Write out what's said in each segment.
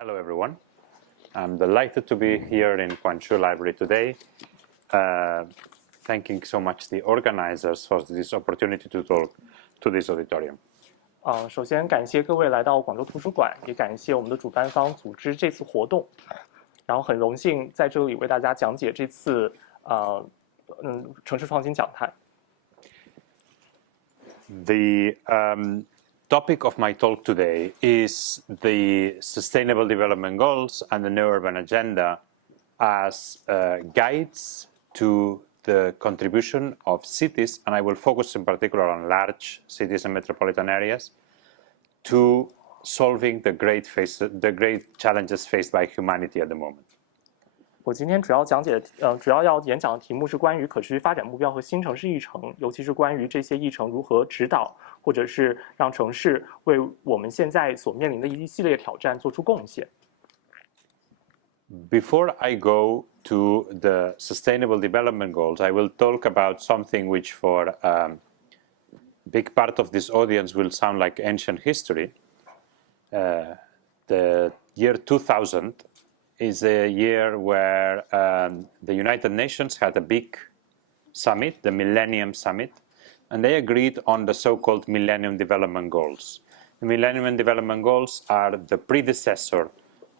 Hello, everyone. I'm delighted to be here in Guangzhou Library today. Thanking so much the organizers for this opportunity to talk to this auditorium. 首先感谢各位来到广州图书馆，也感谢我们的主办方组织这次活动。然后很荣幸在这里为大家讲解这次城市创新讲坛。The topic of my talk today is the Sustainable Development Goals and the New Urban Agenda as guides to the contribution of cities, and I will focus in particular on large cities and metropolitan areas, to solving the great challenges faced by humanity at the moment. 我今天主要要演讲的题目是关于可持续发展目标和新城市议程，尤其是关于这些议程如何指导，或者是让城市为我们现在所面临的一系列挑战做出贡献。Before I go to the Sustainable Development Goals, I will talk about something which for a big part of this audience will sound like ancient history. The year 2000 is a year where the United Nations had a big summit, the Millennium Summit, and they agreed on the so-called Millennium Development Goals. The Millennium Development Goals are the predecessor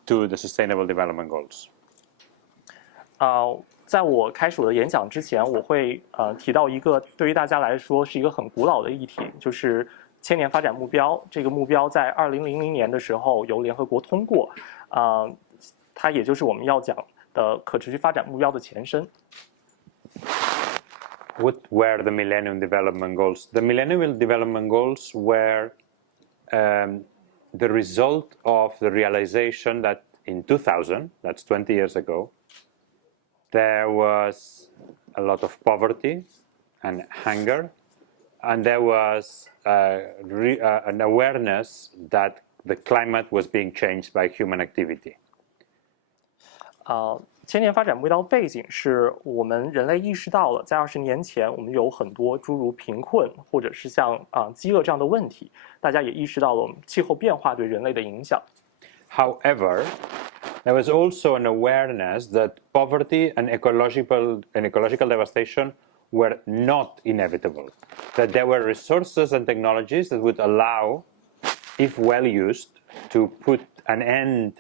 to the Sustainable Development Goals. 在我开始我的演讲之前，我会提到一个对于大家来说是一个很古老的议题，就是千年发展目标。这个目标在2000年的时候由联合国通过，它也就是我们要讲的可持续发展目标的前身。What were the Millennium Development Goals? The Millennium Development Goals were the result of the realization that in 2000, that's 20 years ago, there was a lot of poverty and hunger, and there was an awareness that the climate was being changed by human activity. 千年发展目标背景是我们人类意识到了，在20年前，我们有很多诸如贫困或者是像饥饿这样的问题，大家也意识到了气候变化对人类的影响。However, there was also an awareness that poverty and ecological devastation were not inevitable, that there were resources and technologies that would allow, if well used, to put an end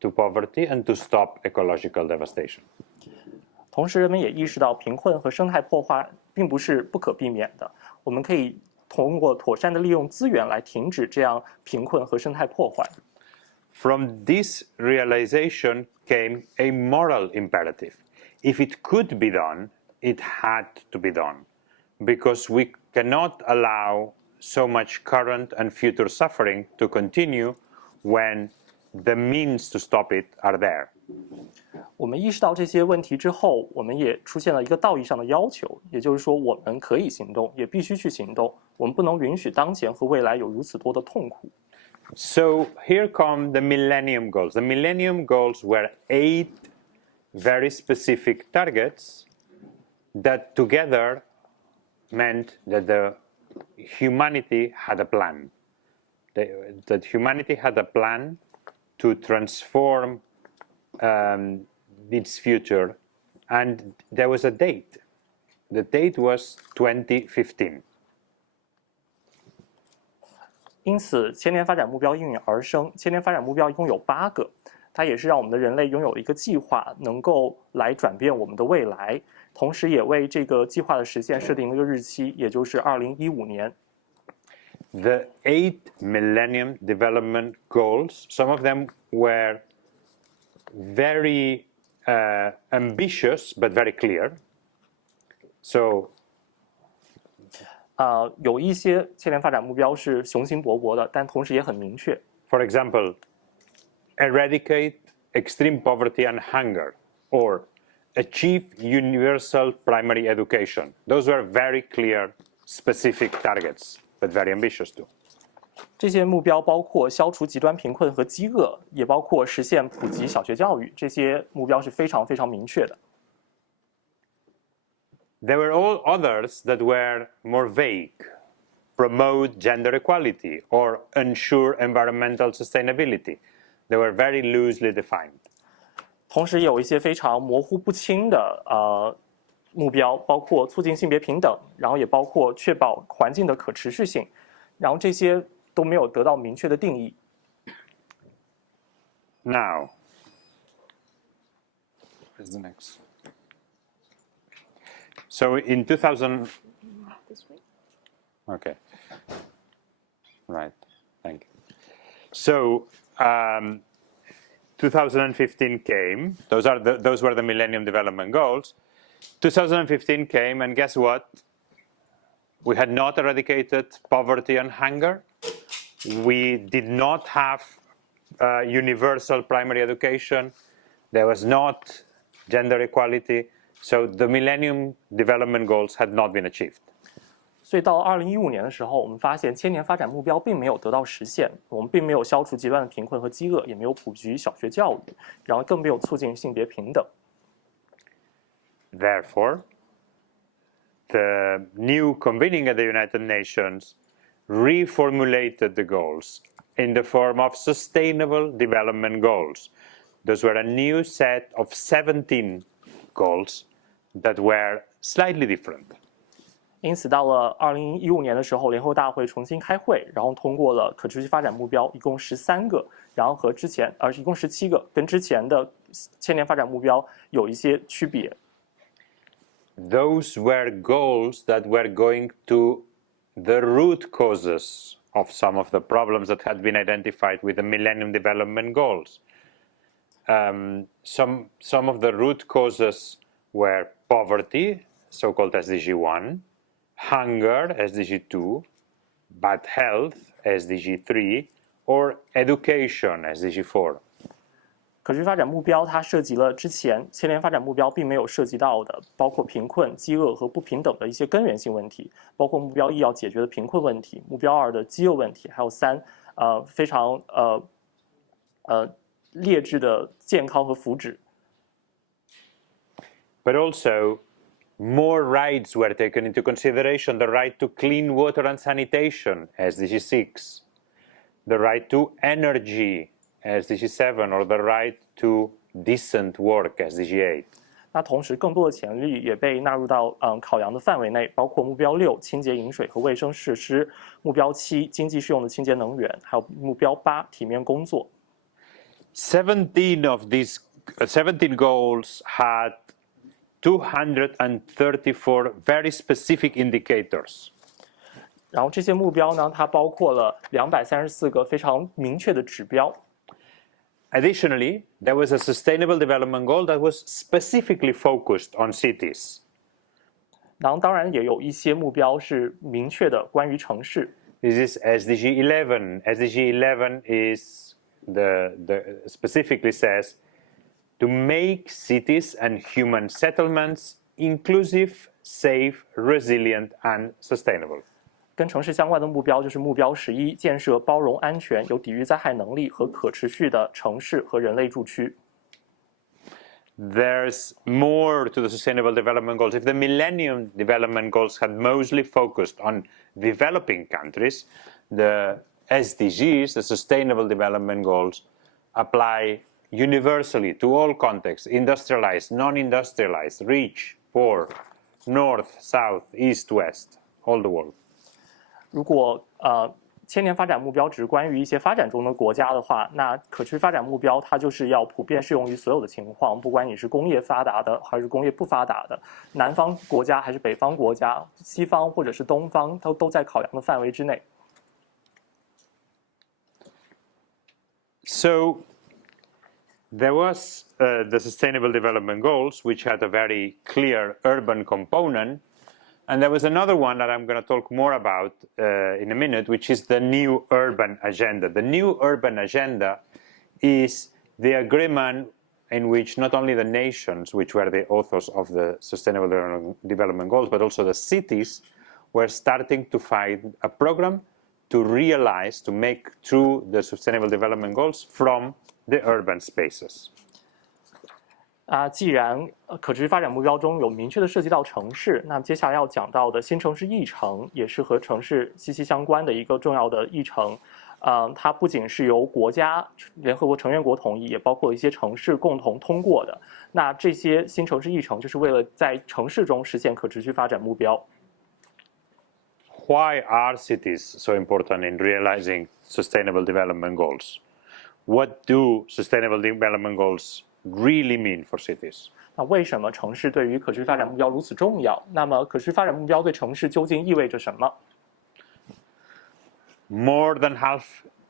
to poverty and to stop ecological devastation. 同时，人们也意识到贫困和生态破坏并不是不可避免的，我们可以通过妥善的利用资源来停止这样贫困和生态破坏。From this realization came a moral imperative. If it could be done, it had to be done, because we cannot allow so much current and future suffering to continue when the means to stop it are there. 我们意识到这些问题之后，我们也出现了一个道义上的要求，也就是说，我们可以行动，也必须去行动。我们不能允许当前和未来有如此多的痛苦。So here come the Millennium Goals. The Millennium Goals were 8 very specific targets that together meant that the humanity had a plan. That humanity had a plan to transform its future, and there was a date. The date was 2015. 因此，千年发展目标应运而生。千年发展目标一共有8个，它也是让我们的人类拥有一个计划，能够来转变我们的未来，同时也为这个计划的实现设定了一个日期，也就是2015年。The 8 Millennium Development Goals, some of them were very ambitious but very clear. So, 有一些千年发展目标是雄心勃勃的，但同时也很明确。For example, eradicate extreme poverty and hunger, or achieve universal primary education. Those were very clear, specific targets, but very ambitious too. 这些目标包括消除极端贫困和饥饿，也包括实现普及小学教育。这些目标是非常非常明确的。There were all others that were more vague. Promote gender equality or ensure environmental sustainability. they were very loosely defined. 同时有一些非常模糊不清的目标，包括促进性别平等，然后也包括确保环境的可持续性，然后这些都没有得到明确的定义。Now, where's the next? So in 2000, This way. okay, right, thank you. So 2015 came. Those were the Millennium Development Goals. 2015 came, and guess what? We had not eradicated poverty and hunger. We did not have universal primary education. There was not gender equality. So the Millennium Development Goals had not been achieved. 所以到了2015年的时候，我们发现千年发展目标并没有得到实现，我们并没有消除极端的贫困和饥饿，也没有普及小学教育，然后更没有促进性别平等。Therefore, the new convening at the United Nations reformulated the goals in the form of Sustainable Development Goals. Those were a new set of 17 goals that were slightly different. 因此，到了2015年的时候，联合国大会重新开会，然后通过了可持续发展目标，一共13个，然后和之前一共17个，跟之前的千年发展目标有一些区别。Those were goals that were going to the root causes of some of the problems that had been identified with the Millennium Development Goals. Some of the root causes were poverty, so-called SDG 1, hunger, SDG 2, bad health, SDG 3, or education, SDG 4. 可持续发展目标它涉及了之前千年发展目标并没有涉及到的，包括贫困、饥饿和不平等的一些根源性问题，包括目标1要解决的贫困问题，目标2的饥饿问题，还有3非常劣质的健康和福祉。But also, more rights were taken into consideration: the right to clean water and sanitation, SDG 6, the right to energy, SDG 7, or the right to decent work, SDG 8. 那同时，更多的潜力也被纳入到考量的范围内，包括目标6清洁饮水和卫生设施，目标7经济适用的清洁能源，还有目标8体面工作。17 of these 17 goals had 234 very specific indicators. 然后这些目标呢，它包括了234个非常明确的指标。Additionally, there was a sustainable development goal that was specifically focused on cities. 然后当然也有一些目标是明确的关于城市。This is SDG 11. SDG 11 is specifically says to make cities and human settlements inclusive, safe, resilient, and sustainable. 跟城市相关的目标就是目标11，建设包容、安全、有抵御灾害能力和可持续的城市和人类住区。There's more to the Sustainable Development Goals. If the Millennium Development Goals had mostly focused on developing countries, the SDGs, the Sustainable Development Goals, apply universally to all contexts: industrialized, non-industrialized, rich, poor, north, south, east, west, all the world. 如果千年发展目标只是关于一些发展中的国家的话，那可持续发展目标它就是要普遍适用于所有的情况，不管你是工业发达的还是工业不发达的，南方国家还是北方国家，西方或者是东方，都在考量的范围之内。So there was the Sustainable Development Goals, which had a very clear urban component. And there was another one that I'm going to talk more about in a minute, which is the New Urban Agenda. The New Urban Agenda is the agreement in which not only the nations, which were the authors of the Sustainable Development Goals, but also the cities were starting to find a program to realize, to make true the Sustainable Development Goals from the urban spaces. 既然可持续发展目标中有明确的涉及到城市，那接下来要讲到的新城市议程也是和城市息息相关的一个重要的议程。它不仅是由国家、联合国成员国同意，也包括一些城市共同通过的。那这些新城市议程就是为了在城市中实现可持续发展目标。Why are cities so important in realizing sustainable development goals? What do sustainable development goals really mean for cities? 那为什么城市对于可持续发展目标如此重要？那么可持续发展目标对城市究竟意味着什么？ More than half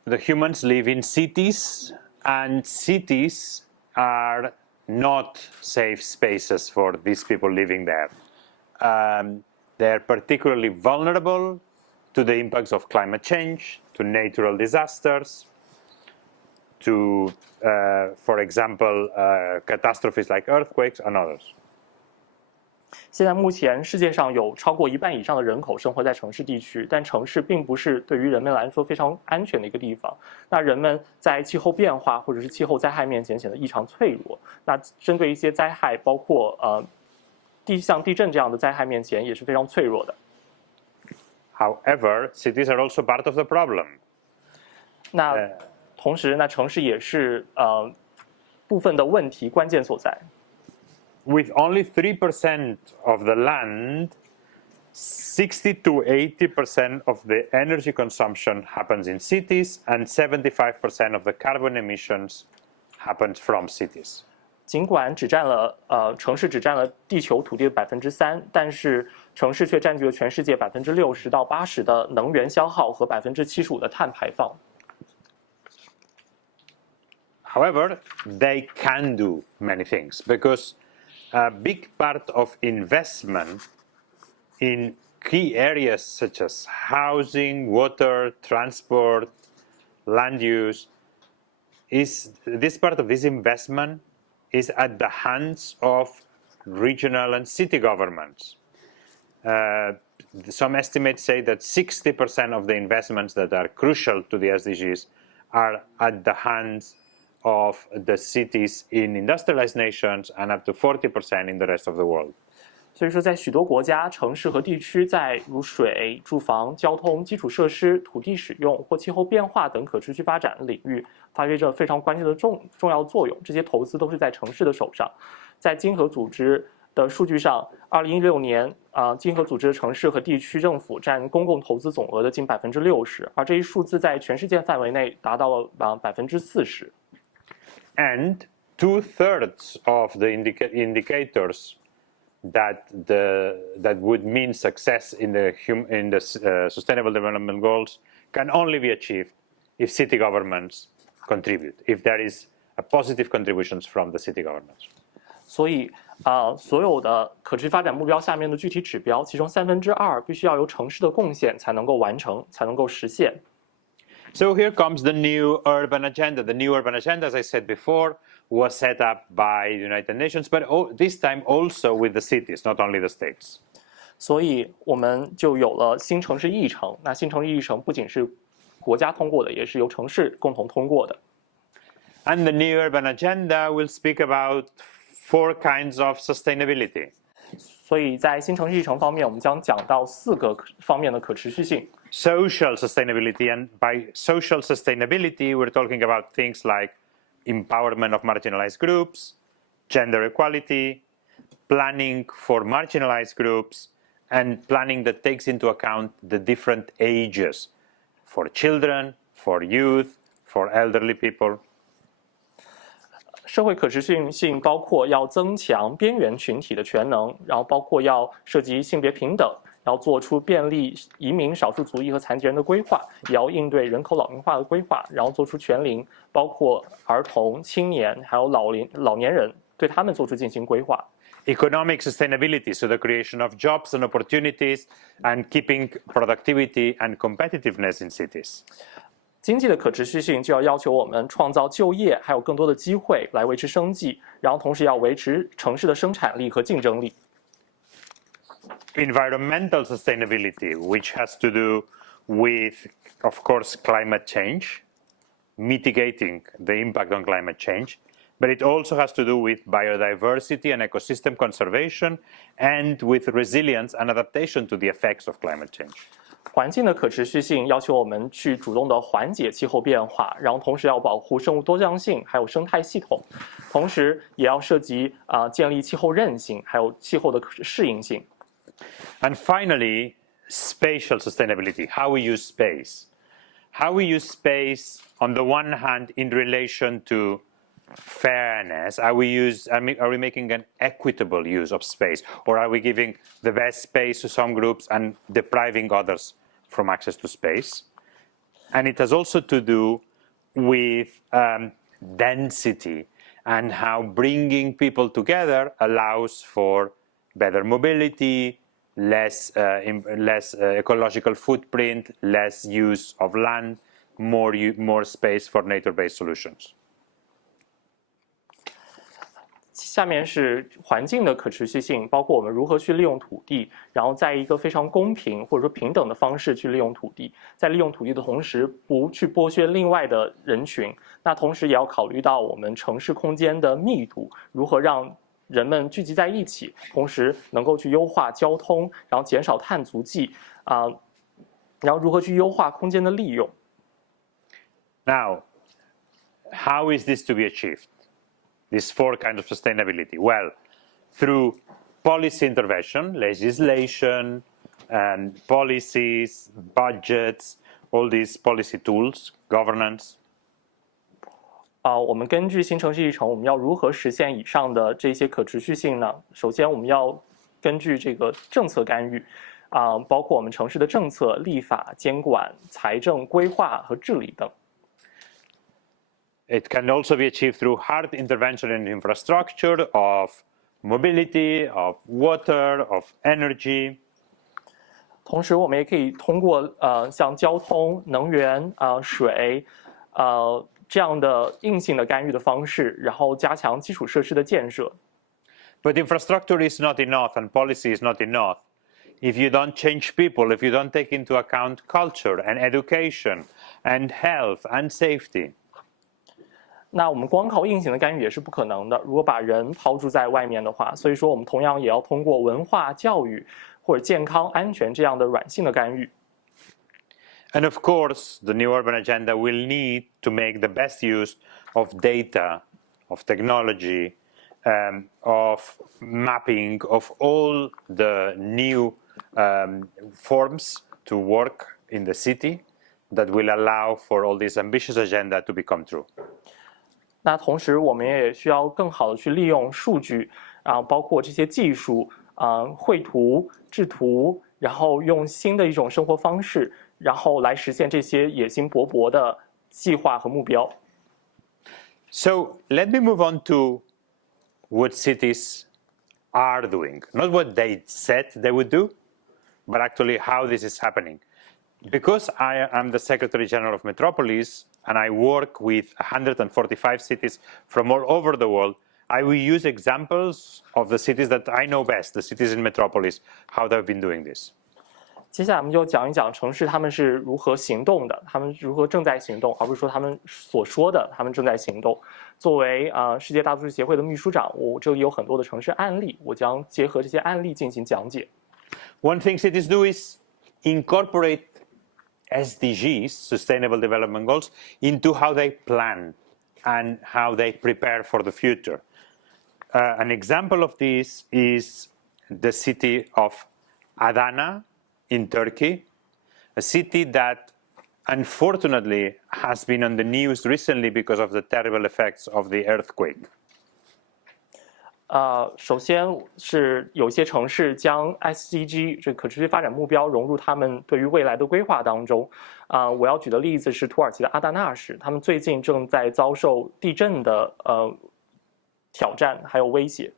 the humans live in cities, and cities are not safe spaces for these people living there. They're particularly vulnerable to the impacts of climate change, to natural disasters, to, for example, catastrophes like earthquakes and others. 现在目前世界上有超过1半以上的人口生活在城市地区，但城市并不是对于人们来说非常安全的一个地方。那人们在气候变化或者是气候灾害面前显得异常脆弱。那针对一些灾害，包括像地震这样的灾害面前，也是非常脆弱的。However, cities are also part of the problem. 那同时，那城市也是部分的问题关键所在。With only 3% of the land, 60 to 80% of the energy consumption happens in cities, and 75% of the carbon emissions happens from cities. 尽管城市只占了地球土地的3%，但是城市却占据了全世界60%到80%的能源消耗和75%的碳排放。However, they can do many things because a big part of investment in key areas such as housing, water, transport, land use this part of this investment is at the hands of regional and city governments. Some estimates say that 60% of the investments that are crucial to the SDGs are at the hands of the cities in industrialized nations and up to 40% in the rest of the world. 所以说，在许多国家、城市和地区，在如水、住房、交通、基础设施、土地使用或气候变化等可持续发展领域，发挥着非常关键的重要作用。这些投资都是在城市的手上。在经合组织的数据上，2016年经合组织的城市和地区政府占公共投资总额的近60%，而这一数字在全世界范围内达到了40%。And 2/3 of the indicators that would mean success in the Sustainable Development Goals can only be achieved if city governments contribute, if there is a positive contributions from the city governments. 所以所有的可持续发展目标下面的具体指标，其中2/3必须要由城市的贡献才能够完成，才能够实现。So here comes the new urban agenda. The new urban agenda, as I said before, was set up by the United Nations, but this time also with the cities, not only the states. 所以我们就有了新城市议程。那新城市议程不仅是国家通过的，也是由城市共同通过的。And the new urban agenda will speak about 4 kinds of sustainability. 所以在新城市议程方面，我们将讲到4个方面的可持续性。Social sustainability, and by social sustainability, we're talking about things like empowerment of marginalized groups, gender equality, planning for marginalized groups, and planning that takes into account the different ages for children, for youth, for elderly people. 社会可持续性包括要增强边缘群体的权能，然后包括要涉及性别平等，要做出便利移民、少数族裔和残疾人的规划，也要应对人口老龄化的规划，然后做出全龄，包括儿童、青年还有老年人，对他们进行规划。Economic sustainability, so the creation of jobs and opportunities and keeping productivity and competitiveness in cities. 经济的可持续性就要求我们创造就业，还有更多的机会来维持生计，然后同时要维持城市的生产力和竞争力。Environmental sustainability, which has to do with, of course, climate change, mitigating the impact on climate change, but it also has to do with biodiversity and ecosystem conservation and with resilience and adaptation to the effects of climate change. 环境的可持续性要求我们去主动的缓解气候变化，然后同时要保护生物多样性，还有生态系统，同时也要涉及建立气候韧性，还有气候的适应性。And finally, spatial sustainability, how we use space. How we use space, on the one hand, in relation to fairness. Are we making an equitable use of space? Or are we giving the best space to some groups and depriving others from access to space? And it has also to do with density and how bringing people together allows for better mobility, less ecological footprint, less use of land, more space for nature-based solutions. 下面是环境的可持续性，包括我们如何去利用土地，然后在一个非常公平或者说平等的方式去利用土地，在利用土地的同时，不去剥削另外的人群。那同时也要考虑到我们城市空间的密度，如何让人们聚集在一起，同时能够去优化交通，然后减少碳足迹然后如何去优化空间的利用。Now, how is this to be achieved? These 4 kinds of sustainability? Well, through policy intervention, legislation, and policies, budgets, all these policy tools, governance. 我们根据新城市议程，我们要如何实现以上的这些可持续性呢？首先，我们要根据这个政策干预，包括我们城市的政策、立法、监管、财政规划和治理等。It can also be achieved through hard intervention in infrastructure of mobility, of water, of energy. 同时，我们也可以通过像交通、能源、水，这样的硬性的干预的方式，然后加强基础设施的建设。But infrastructure is not enough and policy is not enough if you don't change people, if you don't take into account culture and education and health and safety. 那我们光靠硬性的干预也是不可能的，如果把人抛诸在外面的话，所以说我们同样也要通过文化、教育或者健康、安全这样的软性的干预。And of course, the new urban agenda will need to make the best use of data, of technology, of mapping, of all the new forms to work in the city that will allow for all this ambitious agenda to become true. 那同时，我们也需要更好的去利用数据包括这些技术绘图、制图，然后用新的一种生活方式，然后来实现这些野心勃勃的计划和目标。So let me move on to what cities are doing, not what they said they would do, but actually how this is happening. Because I am the Secretary General of Metropolis and I work with 145 cities from all over the world, I will use examples of the cities that I know best, the cities in Metropolis, how they've been doing this. 接下来我们就讲一讲城市他们是如何行动的，他们如何正在行动，而不是说他们所说的他们正在行动。作为世界大都市协会的秘书长，我这里有很多的城市案例，我将结合这些案例进行讲解。One thing cities do is incorporate SDGs, Sustainable Development Goals, into how they plan and how they prepare for the future. An example of this is the city of Adana in Turkey, a city that unfortunately has been on the news recently because of the terrible effects of the earthquake. 首先是有一些城市将 SDG 这可持续发展目标融入他们对于未来的规划当中。我要举的例子是土耳其的阿达纳市，他们最近正在遭受地震的挑战还有威胁。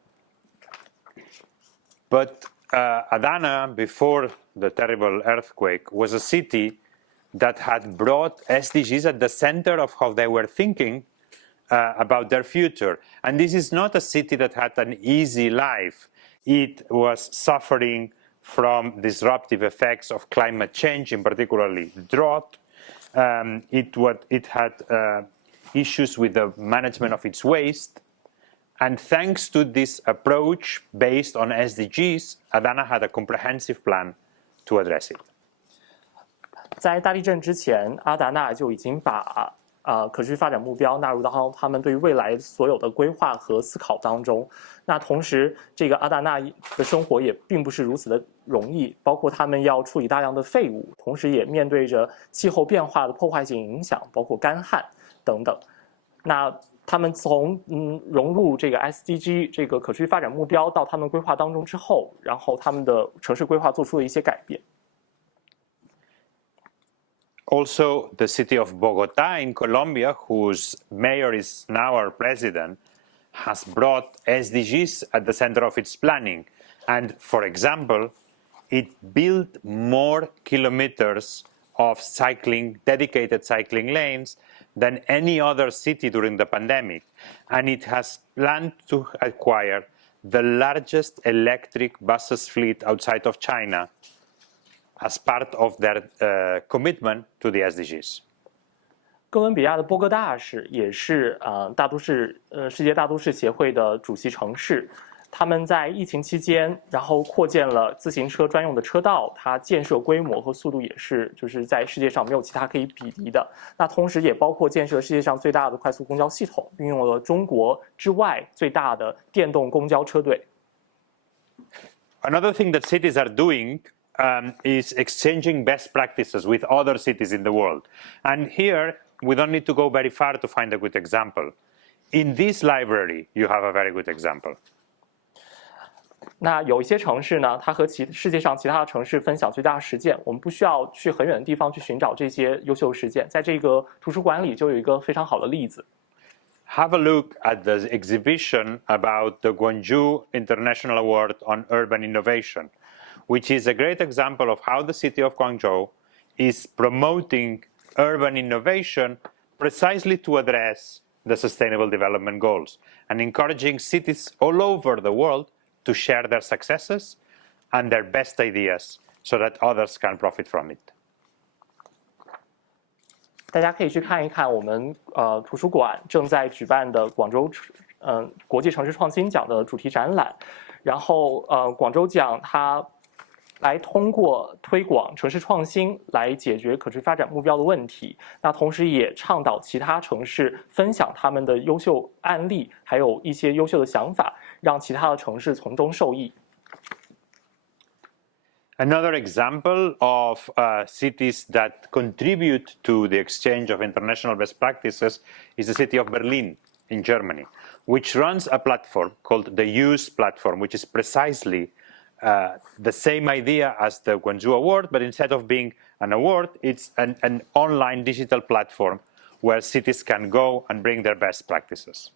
But Adana, before the terrible earthquake, was a city that had brought SDGs at the center of how they were thinking about their future. And this is not a city that had an easy life. It was suffering from disruptive effects of climate change, in particularly drought. It had issues with the management of its waste. And thanks to this approach based on SDGs, Adana had a comprehensive plan to address it. 在大地震之前，阿达纳就已经把可持续发展目标纳入到他们对于未来所有的规划和思考当中。那同时，这个阿达纳的生活也并不是如此的容易，包括他们要处理大量的废物，同时也面对着气候变化的破坏性影响，包括干旱等等。那他们从融入这个 SDG 这个可持续发展目标到他们规划当中之后，然后他们的城市规划做出了一些改变。Also, the city of Bogota in Colombia, whose mayor is now our president, has brought SDGs at the center of its planning. And for example, it built more kilometers of dedicated cycling lanes than any other city during the pandemic. And it has planned to acquire the largest electric buses fleet outside of China as part of their commitment to the SDGs. 哥伦比亚的波哥大市也是世界大都市协会的主席城市。他们在疫情期间，然后扩建了自行车专用的车道，它建设规模和速度也是就是在世界上没有其他可以比拟的。那同时也包括建设世界上最大的快速公交系统，运用了中国之外最大的电动公交车队。Another thing that cities are doing is exchanging best practices with other cities in the world. And here, we don't need to go very far to find a good example. In this library, you have a very good example. 那有一些城市呢，它和世界上其他的城市分享最大的实践，我们不需要去很远的地方去寻找这些优秀的实践，在这个图书馆里就有一个非常好的例子。Have a look at the exhibition about the Guangzhou International Award on Urban Innovation, which is a great example of how the city of Guangzhou is promoting urban innovation precisely to address the Sustainable Development Goals and encouraging cities all over the world to share their successes and their best ideas so that others can profit from it. 大家可以去看一看我们图书馆正在举办的广州国际城市创新奖的主题展览，然后广州奖它来通过推广城市创新来解决可持续发展目标的问题，那同时也倡导其他城市分享他们的优秀案例，还有一些优秀的想法，让其他的城市从中受益。Another example of cities that contribute to the exchange of international best practices is the city of Berlin in Germany, which runs a platform called the Use Platform, which is precisely the same idea as the Guangzhou Award, but instead of being an award, it's an online digital platform where cities can go and bring their best practices.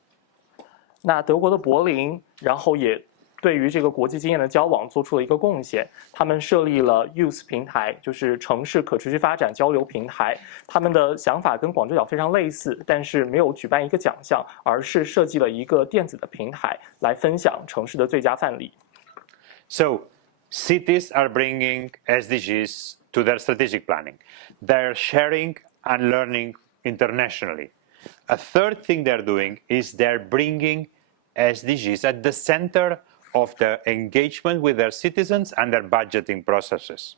那德国的柏林，然后也对于这个国际经验的交往做出了一个贡献。他们设立了 Youth 平台，就是城市可持续发展交流平台。他们的想法跟广州奖非常类似，但是没有举办一个奖项，而是设计了一个电子的平台来分享城市的最佳范例。So, cities are bringing SDGs to their strategic planning. They're sharing and learning internationally. A third thing they're doing is they're bringing SDGs at the center of the engagement with their citizens and their budgeting processes.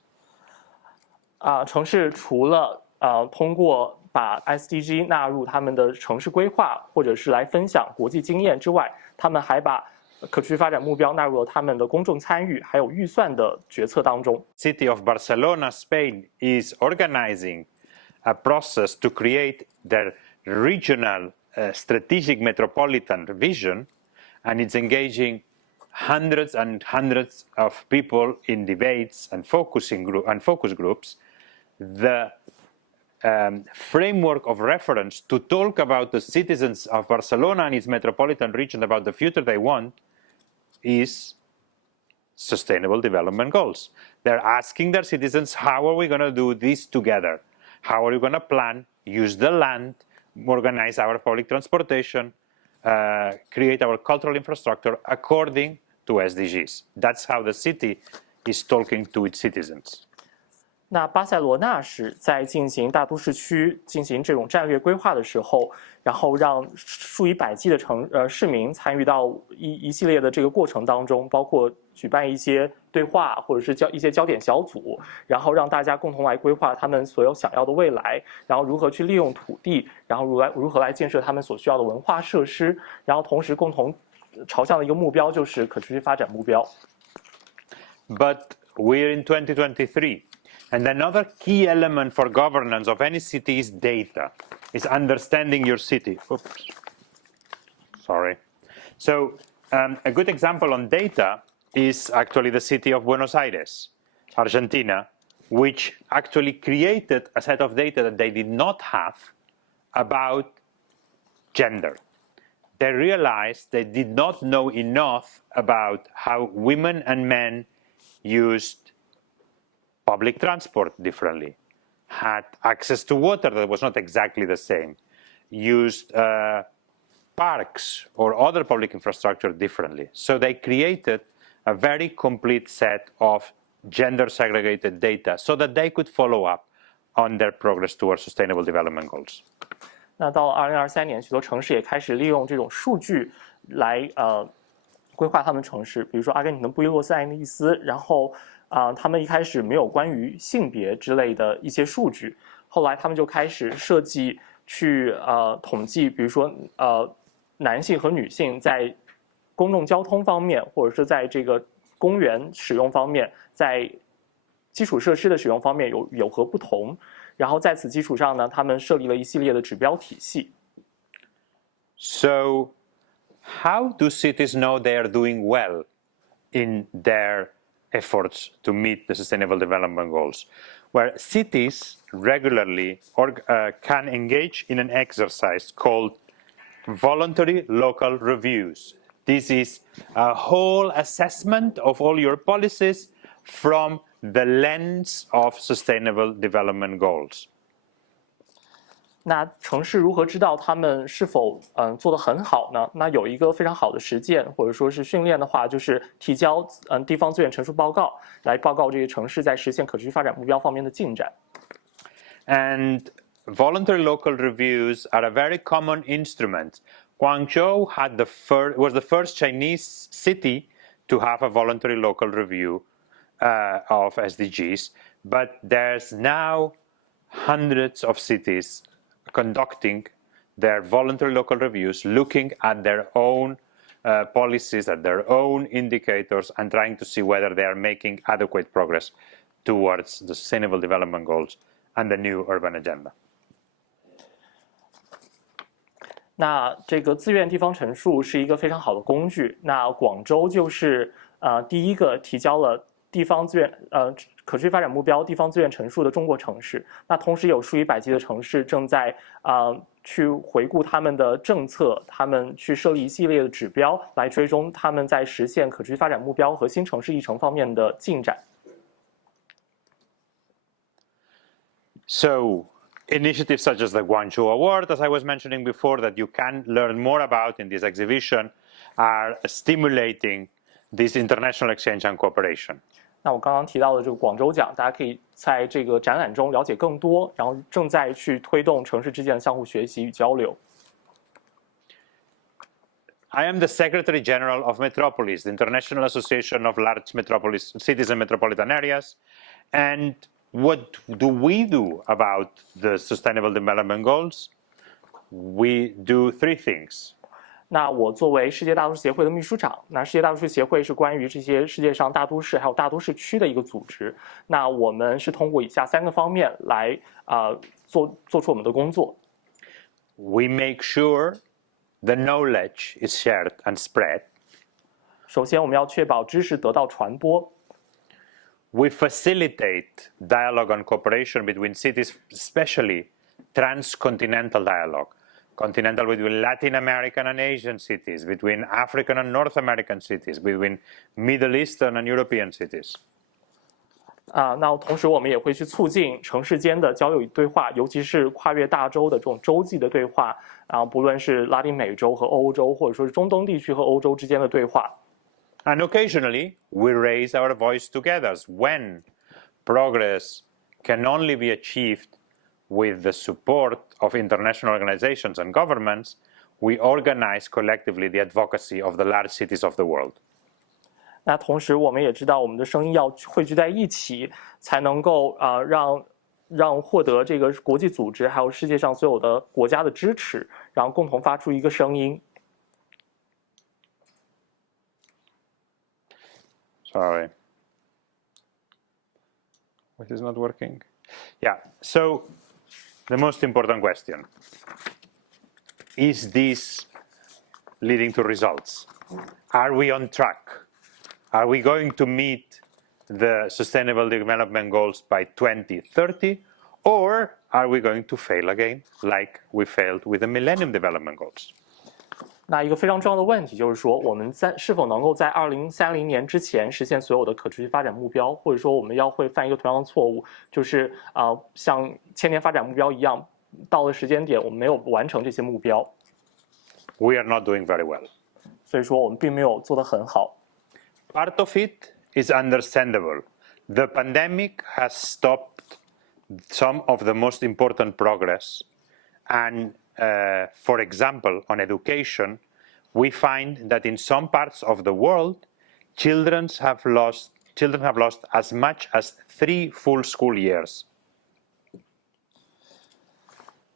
城市除了通过把 SDG 纳入他们的城市规划，或者是来分享国际经验之外，他们还把可持续发展目标纳入了他们的公众参与还有预算的决策当中。City of Barcelona, Spain, is organizing a process to create their regional strategic metropolitan vision, and it's engaging hundreds and hundreds of people in debates and focus groups. The framework of reference to talk about the citizens of Barcelona and its metropolitan region about the future they want is Sustainable Development Goals. They're asking their citizens, how are we going to do this together? How are we going to plan, use the land, organize our public transportation, create our cultural infrastructure according to SDGs? That's how the city is talking to its citizens. 那巴塞罗那是在进行大都市区进行这种战略规划的时候，然后让数以百计的市民参与到一系列的这个过程当中，包括举办一些对话或者是一些焦点小组，然后让大家共同来规划他们所有想要的未来，然后如何去利用土地，然后如何来建设他们所需要的文化设施，然后同时共同朝向的一个目标就是可持续发展目标。But we're in 2023. And another key element for governance of any city is data, is understanding your city. Oops. Sorry. So a good example on data is actually the city of Buenos Aires, Argentina, which actually created a set of data that they did not have about gender. They realized they did not know enough about how women and men used public transport differently, had access to water that was not exactly the same, used parks or other public infrastructure differently. So they created a very complete set of gender segregated data so that they could follow up on their progress towards sustainable development goals. 那到2023年，许多城市也开始利用这种数据来规划他们城市，比如说阿根廷的布宜诺斯艾利斯，然后他们一开始没有关于性别之类的一些数据，后来他们就开始设计去统计，比如说男性和女性在公共交通方面，或者是在这个公园使用方面，在基础设施的使用方面有何不同，然后在此基础上呢，他们设立了一系列的指标体系。So, how do cities know they are doing well in their efforts to meet the Sustainable Development Goals? Where cities regularly can engage in an exercise called voluntary local reviews. This is a whole assessment of all your policies from the lens of Sustainable Development Goals. 那城市如何知道他们是否做得很好呢？那有一个非常好的实践或者说是训练的话，就是提交地方资源陈述报告，来报告这个城市在实现可持续发展目标方面的进展。And voluntary local reviews are a very common instrument. Guangzhou was the first Chinese city to have a voluntary local review of SDGs, but there's now hundreds of cities conducting their voluntary local reviews, looking at their own policies, at their own indicators, and trying to see whether they are making adequate progress towards the Sustainable Development Goals and the new urban agenda. 那这个自愿地方陈述是一个非常好的工具。那广州就是第一个提交了地方资源可持续发展目标地方资源陈述的中国城市。那同时有数以百计的城市正在去回顾他们的政策，他们去设立一系列的指标来追踪他们在实现可持续发展目标和新城市议程方面的进展。So, initiatives such as the Guangzhou Award, as I was mentioning before, that you can learn more about in this exhibition, are stimulating this international exchange and cooperation. 那我刚刚提到的这个广州奖，大家可以在这个展览中了解更多，然后正在去推动城市之间的相互学习与交流。I am the Secretary General of Metropolis, the International Association of Large Metropolis Cities and Metropolitan Areas, and what do we do about the Sustainable Development Goals? We do three things. 那我作为世界大都市协会的秘书长，那世界大都市协会是关于这些世界上大都市还有大都市区的一个组织。那我们是通过以下3个方面来做出我们的工作。We make sure the knowledge is shared and spread. 首先，我们要确保知识得到传播。We facilitate dialogue and cooperation between cities, especially transcontinental dialogue. Continental between Latin American and Asian cities, between African and North American cities, between Middle Eastern and European cities. 那同时我们也会去促进城市间的交流与对话，尤其是跨越大洲的这种洲际的对话，不论是拉丁美洲和欧洲，或者说是中东地区和欧洲之间的对话。And occasionally, we raise our voice together when progress can only be achieved with the support of international organizations and governments. We organize collectively the advocacy of the large cities of the world. 那同时，我们也知道，我们的声音要汇聚在一起，才能够让获得这个国际组织还有世界上所有的国家的支持，然后共同发出一个声音。Sorry. What is not working? Yeah, so the most important question. Is this leading to results? Are we on track? Are we going to meet the Sustainable Development Goals by 2030? Or are we going to fail again, like we failed with the Millennium Development Goals? 那一个非常重要的问题就是说，我们是否能够在2030年之前实现所有的可持续发展目标，或者说我们要会犯一个同样的错误，就是像千年发展目标一样，到了时间点我们没有完成这些目标。We are not doing very well. 所以说我们并没有做得很好。Part of it is understandable. The pandemic has stopped some of the most important progress. And for example, on education, we find that in some parts of the world, children have lost as much as 3 full school years.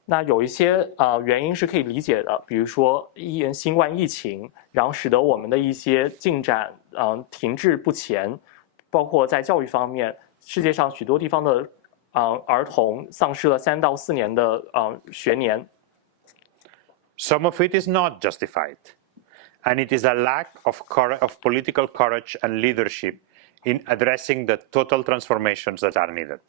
那有一些原因是可以理解的，比如说新冠疫情，然后使得我们的一些进展停滞不前，包括在教育方面，世界上许多地方的儿童丧失了3到4年的学年。Some of it is not justified, and it is a lack of political courage and leadership in addressing the total transformations that are needed.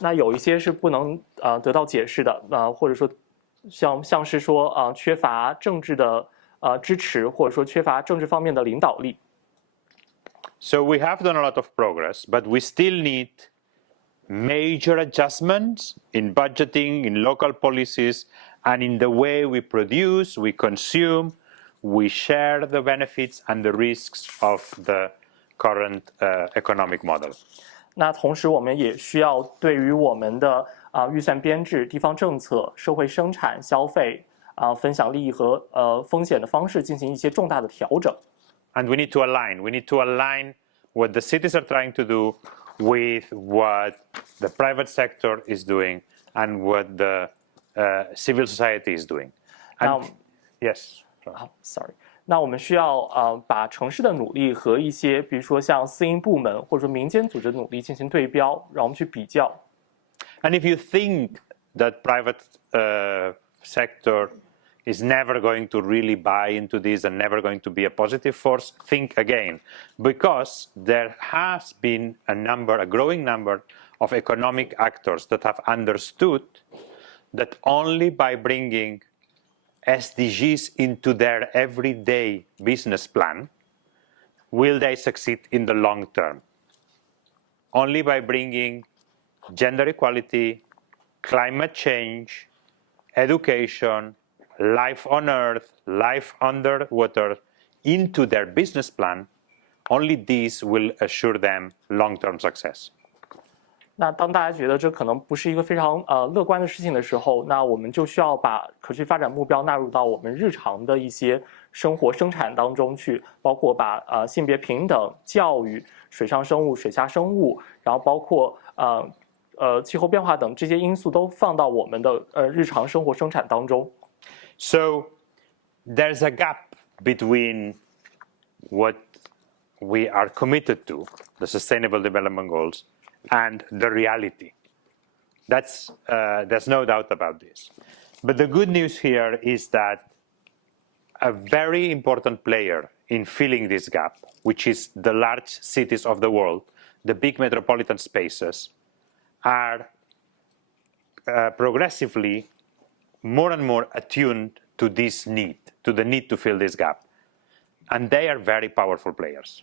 那有一些是不能得到解释的，或者说像是说缺乏政治的支持，或者说缺乏政治方面的领导力。So we have done a lot of progress, but we still need major adjustments in budgeting, in local policies, and in the way we produce, we consume, we share the benefits and the risks of the current economic model. 那同时，我们也需要对于我们的预算编制、地方政策、社会生产、消费分享利益和风险的方式进行一些重大的调整。And we need to align. We need to align what the cities are trying to do with what the private sector is doing and what the civil society is doing. And, yes. Sorry. 那我们需要把城市的努力和一些，比如说像私营部门或者说民间组织的努力进行对标，让我们去比较。And if you think that private sector is never going to really buy into this and never going to be a positive force, think again, because there has been a growing number of economic actors that have understood that only by bringing SDGs into their everyday business plan will they succeed in the long term. Only by bringing gender equality, climate change, education, life on Earth, life underwater into their business plan, only these will assure them long-term success. 那当大家觉得这可能不是一个非常乐观的事情的时候，那我们就需要把可持续发展目标纳入到我们日常的一些生活生产当中去，包括把性别平等、教育、水上生物、水下生物，然后包括气候变化等这些因素都放到我们的日常生活生产当中。So there's a gap between what we are committed to, the Sustainable Development Goals, and the reality. There's no doubt about this. But the good news here is that a very important player in filling this gap, which is the large cities of the world, the big metropolitan spaces, are progressively more and more attuned to this need, to the need to fill this gap. And they are very powerful players.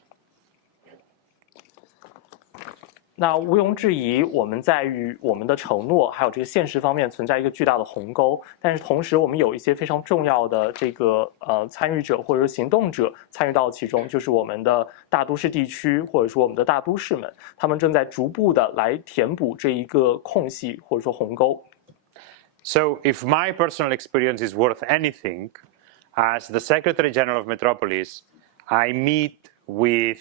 那毋庸置疑，我们在于我们的承诺还有这个现实方面存在一个巨大的鸿沟，但是同时我们有一些非常重要的这个参与者或者说行动者参与到其中，就是我们的大都市地区或者说我们的大都市们，他们正在逐步的来填补这一个空隙或者说鸿沟。So if my personal experience is worth anything, as the Secretary General of Metropolis, I meet with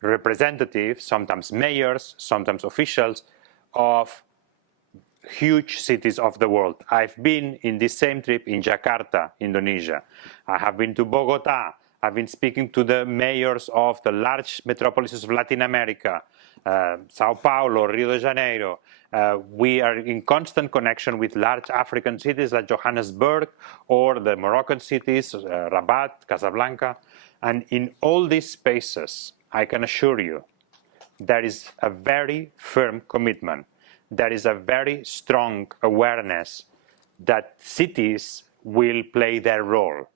representatives, sometimes mayors, sometimes officials, of huge cities of the world. I've been in this same trip in Jakarta, Indonesia. I have been to Bogota. I've been speaking to the mayors of the large metropolises of Latin America, Sao Paulo, Rio de Janeiro. We are in constant connection with large African cities like Johannesburg or the Moroccan cities, Rabat, Casablanca. And in all these spaces, I can assure you, there is a very firm commitment. There is a very strong awareness that cities will play their role.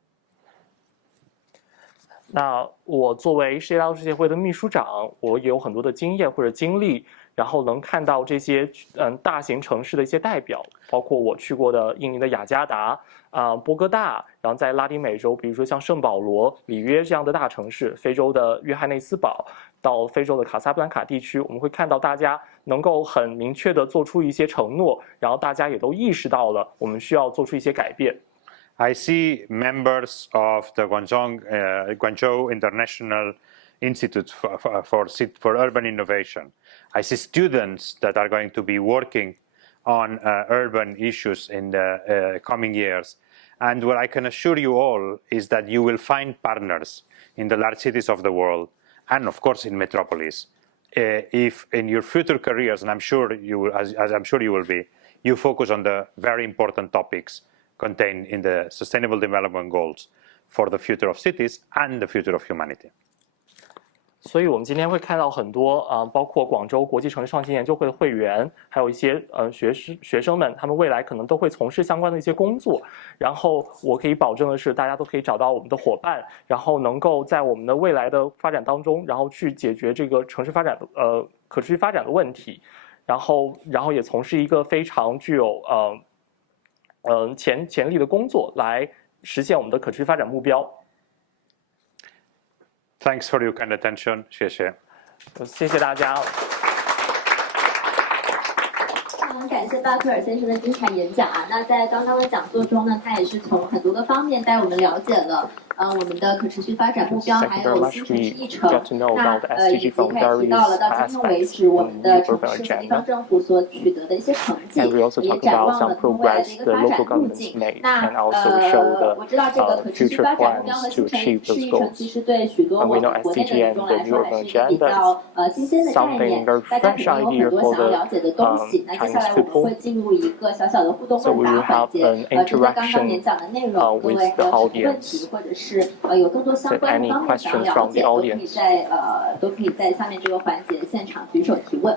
那我作为世界大都市协会的秘书长，我有很多的经验或者经历，然后能看到这些大型城市的一些代表，包括我去过的印尼的雅加达波哥大，然后在拉丁美洲，比如说像圣保罗、里约这样的大城市，非洲的约翰内斯堡，到非洲的卡萨布兰卡地区，我们会看到大家能够很明确地做出一些承诺，然后大家也都意识到了我们需要做出一些改变。I see members of the Guangzhou International Institute for Urban Innovation. I see students that are going to be working on urban issues in the coming years. And what I can assure you all is that you will find partners in the large cities of the world, and of course in Metropolis. If in your future careers, and I'm sure you will, as I'm sure you will be, you focus on the very important topics contained in the Sustainable Development Goals for the future of cities and the future of humanity. 所以我们今天会看到很多包括广州国际城市创新研究会的会员，还有一些学生们，他们未来可能都会从事相关的一些工作。然后我可以保证的是，大家都可以找到我们的伙伴，然后能够在我们的未来的发展当中，然后去解决这个城市发展可持续发展的问题，然后也从事一个非常具有潜力的工作，来实现我们的可持续发展目标。Thanks for your kind attention. 谢谢。谢谢大家。感谢巴克尔先生的精彩演讲啊！那在刚刚的讲座中呢，他也是从很多个方面带我们了解了我们的可持续发展目标，还有新城市议程。那以及他也提到了到今天为止我们的城市和地方政府所取得的一些成绩，也展望了他们未来的一个发展路径。那我知道这个可持续发展目标和新城市议程其实对许多我们国内的民众来说还是一个比较新鲜的概念，大家可能有很多想要了解的东西。那接下来我们会进入一个小小的互动问答环节，针对刚刚演讲的内容，各位还有什么问题，或者是有更多相关的方面想要了解，都可以在下面这个环节现场举手提问。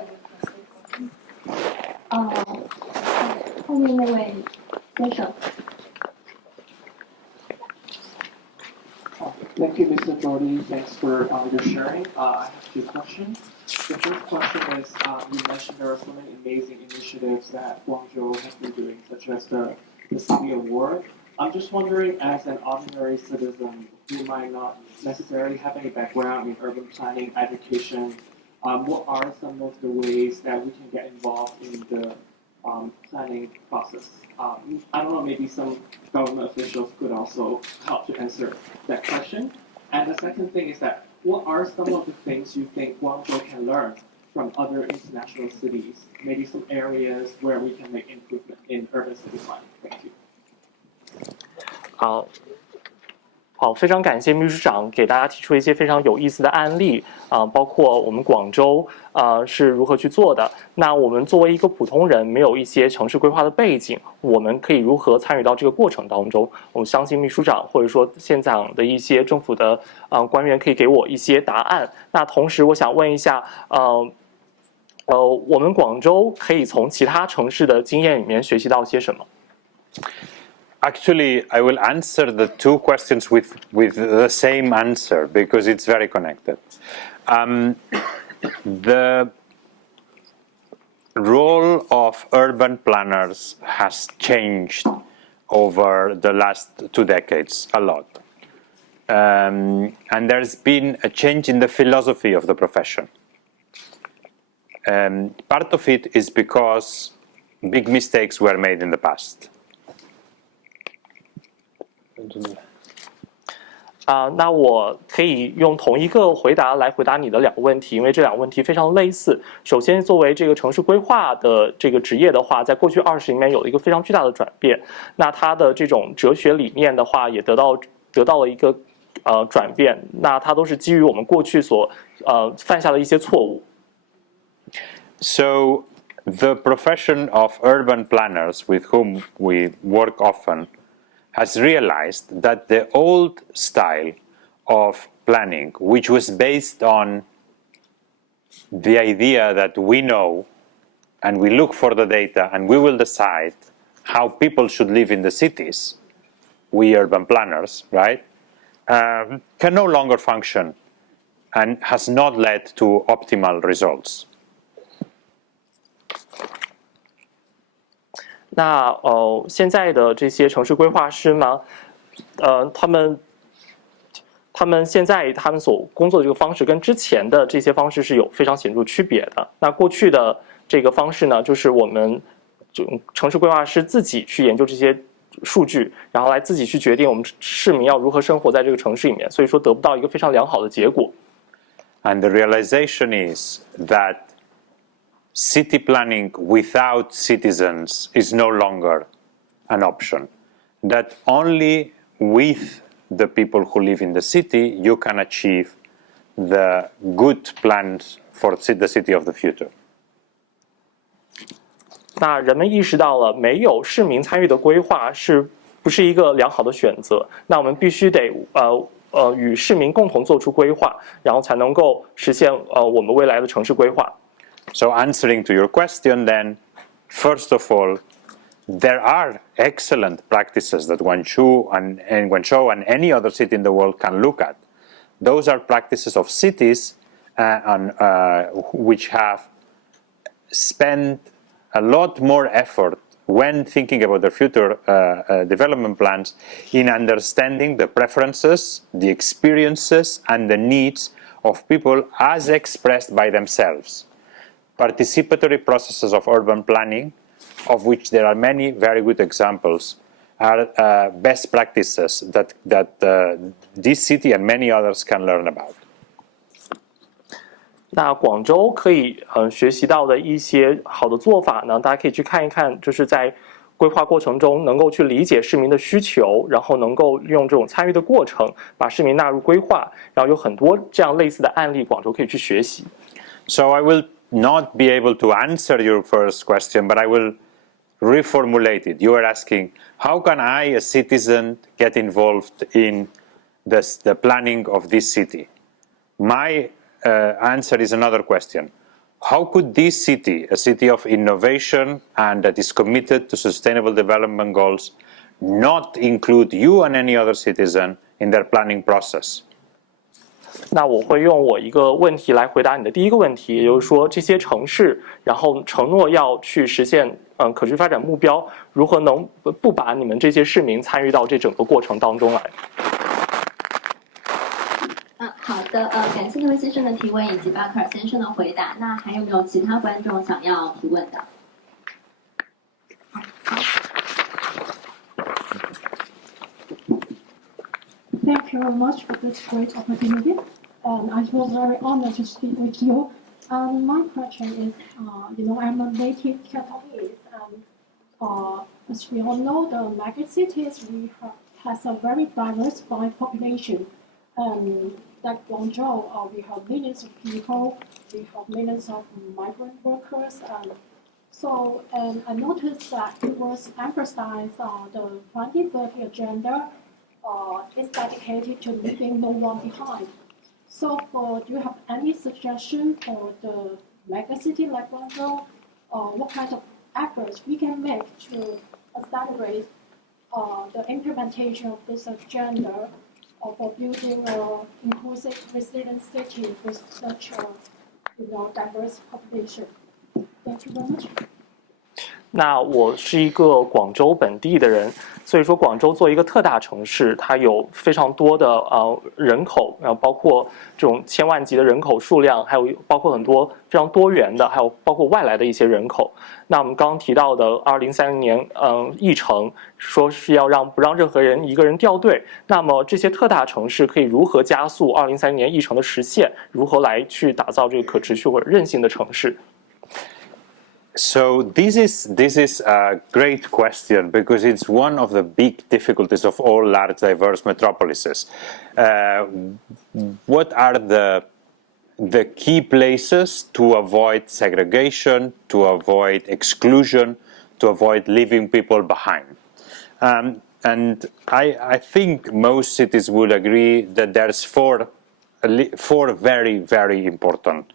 后面那位先生。Thank you, Mr. Jordi. Thanks for your sharing. I have two questions. The first question is, you mentioned there are so many amazing initiatives that Guangzhou has been doing, such as the City Award. I'm just wondering, as an ordinary citizen who might not necessarily have any background in urban planning, education, what are some of the ways that we can get involved in the planning process? I don't know, maybe some government officials could also help to answer that question. And the second thing is that, what are some of the things you think Guangzhou can learn from other international cities? Maybe some areas where we can make improvement in urban city planning. Thank you. 好，非常感谢秘书长给大家提出一些非常有意思的案例包括我们广州是如何去做的。那我们作为一个普通人，没有一些城市规划的背景，我们可以如何参与到这个过程当中？我们相信秘书长或者说现场的一些政府的官员可以给我一些答案。那同时，我想问一下，我们广州可以从其他城市的经验里面学习到些什么？ Actually, I will answer the two questions with the same answer because it's very connected. The role of urban planners has changed over the last 2 decades a lot. And there's been a change in the philosophy of the profession. Part of it is because big mistakes were made in the past. 那我可以用同一个回答来回答你的2个问题，因为这2个问题非常类似。首先，作为这个城市规划的这个职业的话，在过去20年有了一个非常巨大的转变。那它的这种哲学理念的话，也得到了一个转变。那它都是基于我们过去所犯下的一些错误。So the profession of urban planners, with whom we work often, has realized that the old style of planning, which was based on the idea that we know and we look for the data and we will decide how people should live in the cities, we urban planners, right, can no longer function and has not led to optimal results. 那现在的这些城市规划师呢，他们现在他们所工作的这个方式跟之前的这些方式是有非常显著区别的。那过去的这个方式呢，就是我们城市规划师自己去研究这些数据，然后来自己去决定我们市民要如何生活在这个城市里面，所以说得不到一个非常良好的结果。And the realization is that city planning without citizens is no longer an option. That only with the people who live in the city you can achieve the good plans for the city of the future. 那人们意识到了没有市民参与的规划是不是一个良好的选择？那我们必须得与市民共同做出规划，然后才能够实现我们未来的城市规划。So answering to your question then, first of all, there are excellent practices that Guangzhou and any other city in the world can look at. Those are practices of cities which have spent a lot more effort when thinking about their future development plans in understanding the preferences, the experiences, and the needs of people as expressed by themselves. Participatory processes of urban planning, of which there are many very good examples, are best practices that this city and many others can learn about. 那广州可以学习到的一些好的做法呢，大家可以去看一看，就是在规划过程中能够去理解市民的需求，然后能够用这种参与的过程把市民纳入规划，然后有很多这样类似的案例，广州可以去学习。So I will not be able to answer your first question, but I will reformulate it. You are asking, how can I, a citizen, get involved in the planning of this city? My answer is another question. How could this city, a city of innovation and that is committed to sustainable development goals, not include you and any other citizen in their planning process? 那我会用我一个问题来回答你的第一个问题，也就是说，这些城市然后承诺要去实现可持续发展目标，如何能不把你们这些市民参与到这整个过程当中来？好的，感谢那位先生的提问以及巴克尔先生的回答。那还有没有其他观众想要提问的？ Thank you very much for this great opportunity. I feel very honored to speak with you. My question is, I'm a native Cantonese, and as we all know, the mega cities has a very diversified population. Like Guangzhou, we have millions of people, we have millions of migrant workers, and I noticed that it was emphasized the 2030 agenda is dedicated to leaving no one behind. So, do you have any suggestion for the megacity like Guangzhou? What kind of efforts we can make to accelerate the implementation of this agenda for building an inclusive, resilient city with such a diverse population? Thank you very much. 那我是一个广州本地的人，所以说广州作为一个特大城市，它有非常多的人口，然后包括这种千万级的人口数量，还有包括很多非常多元的，还有包括外来的一些人口。那我们刚刚提到的2030年议程说是要不让任何人一个人掉队，那么这些特大城市可以如何加速2030年议程的实现？如何来去打造这个可持续或者韧性的城市？ So this is a great question because it's one of the big difficulties of all large diverse metropolises. What are the key places to avoid segregation, to avoid exclusion, to avoid leaving people behind? And I think most cities would agree that there's four very, very important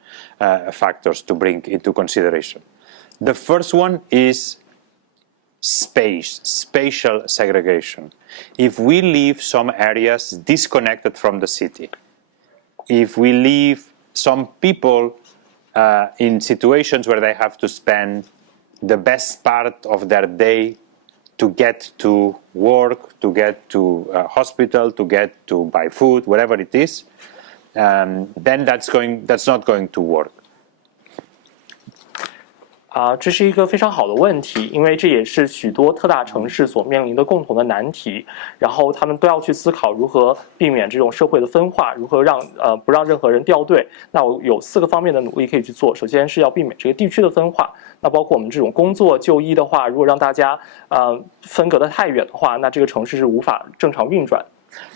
factors to bring into consideration. The first one is spatial segregation. If we leave some areas disconnected from the city, if we leave some people in situations where they have to spend the best part of their day to get to work, to get to a hospital, to get to buy food, whatever it is, then that's not going to work. 这是一个非常好的问题，因为这也是许多特大城市所面临的共同的难题。然后他们都要去思考如何避免这种社会的分化，如何不让任何人掉队。那我有4个方面的努力可以去做。首先是要避免这个地区的分化。那包括我们这种工作就医的话，如果让大家分隔得太远的话，那这个城市是无法正常运转。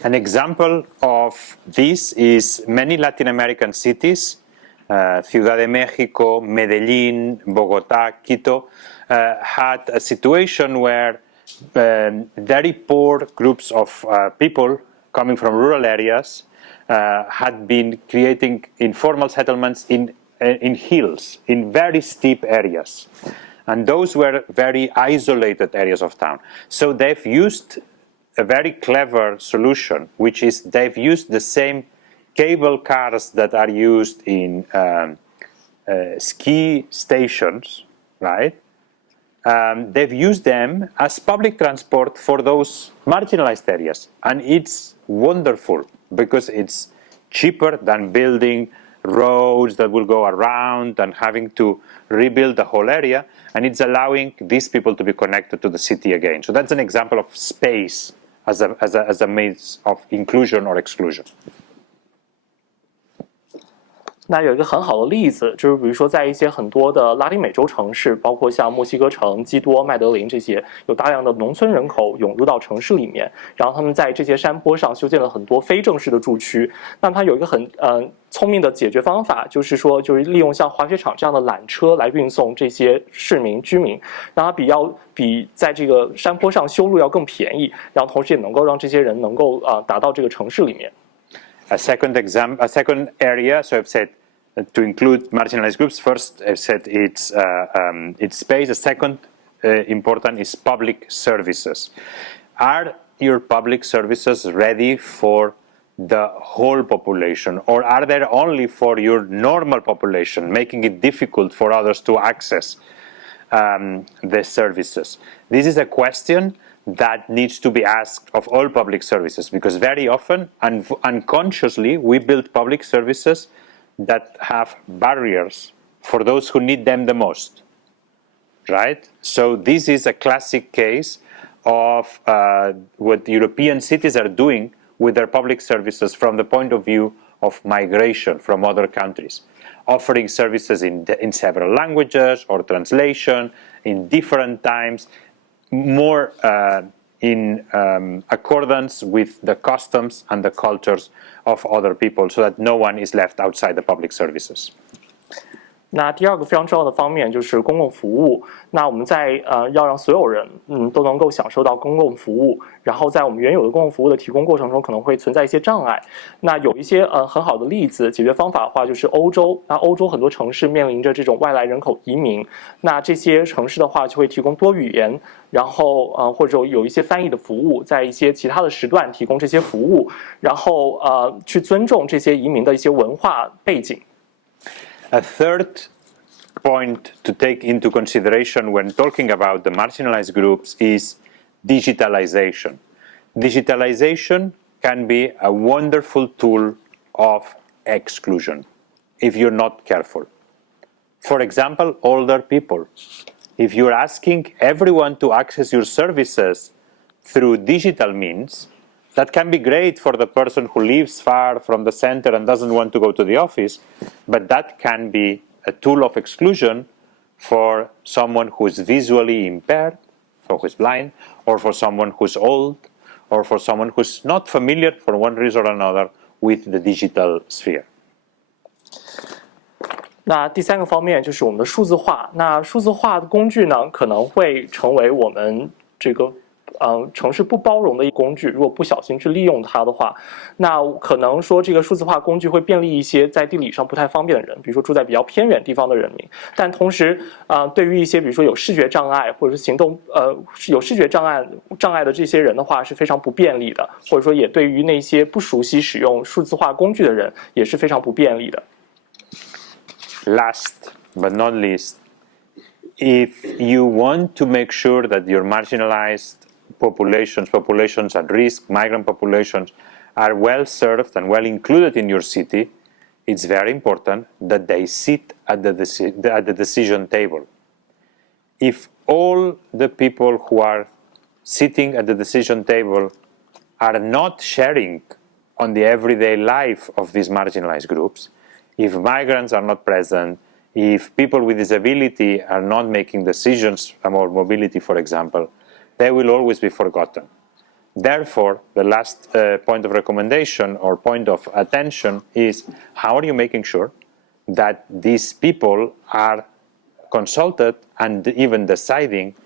An example of this is many Latin American cities. Ciudad de México, Medellín, Bogotá, Quito had a situation where very poor groups of people coming from rural areas had been creating informal settlements in hills, in very steep areas. And those were very isolated areas of town. So they've used a very clever solution, which is they've used the same cable cars that are used in ski stations, right? They've used them as public transport for those marginalized areas. And it's wonderful because it's cheaper than building roads that will go around and having to rebuild the whole area. And it's allowing these people to be connected to the city again. So that's an example of space as a means of inclusion or exclusion. 那有一个很好的例子，就是比如说在一些很多的拉丁美洲城市，包括像墨西哥城、基多、麦德林这些，有大量的农村人口涌入到城市里面，然后他们在这些山坡上修建了很多非正式的住区。那它有一个很聪明的解决方法，就是利用像滑雪场这样的缆车来运送这些市民居民，让它比在这个山坡上修路要更便宜，然后同时也能够让这些人能够达到这个城市里面。A second area, so I've said to include marginalized groups. First, I've said it's space. The second important is public services. Are your public services ready for the whole population, or are they only for your normal population, making it difficult for others to access the services? This is a question that needs to be asked of all public services, because very often and unconsciously we build public services that have barriers for those who need them the most, right? So this is a classic case of what European cities are doing with their public services from the point of view of migration from other countries, offering services in several languages or translation in different times, more in accordance with the customs and the cultures of other people, so that no one is left outside the public services. 那第二个非常重要的方面就是公共服务。那我们在要让所有人都能够享受到公共服务，然后在我们原有的公共服务的提供过程中，可能会存在一些障碍。那有一些很好的例子，解决方法的话就是欧洲。那欧洲很多城市面临着这种外来人口移民，那这些城市的话就会提供多语言，然后或者有一些翻译的服务，在一些其他的时段提供这些服务，然后去尊重这些移民的一些文化背景。A third point to take into consideration when talking about the marginalized groups is digitalization. Digitalization can be a wonderful tool of exclusion if you're not careful. For example, older people. If you're asking everyone to access your services through digital means, that can be great for the person who lives far from the center and doesn't want to go to the office, but that can be a tool of exclusion for someone who is visually impaired, or who is blind, or for someone who's old, or for someone who's not familiar for one reason or another with the digital sphere. 那第三个方面就是我们的数字化。那数字化的工具呢，可能会成为我们这个城市不包容的一个工具。如果不小心去利用它的话，那可能说这个数字化工具会便利一些在地理上不太方便的人，比如说住在比较偏远地方的人民。但同时，对于一些比如说有视觉障碍或者是行动有视觉障碍的这些人的话是非常不便利的，或者说也对于那些不熟悉使用数字化工具的人也是非常不便利的。Last but not least, if you want to make sure that your marginalized populations at risk, migrant populations, are well served and well included in your city, it's very important that they sit at the decision table. If all the people who are sitting at the decision table are not sharing on the everyday life of these marginalized groups, if migrants are not present, if people with disability are not making decisions about mobility, for example, they will always be forgotten. Therefore, the last point of recommendation or point of attention is how are you making sure that these people are consulted and even deciding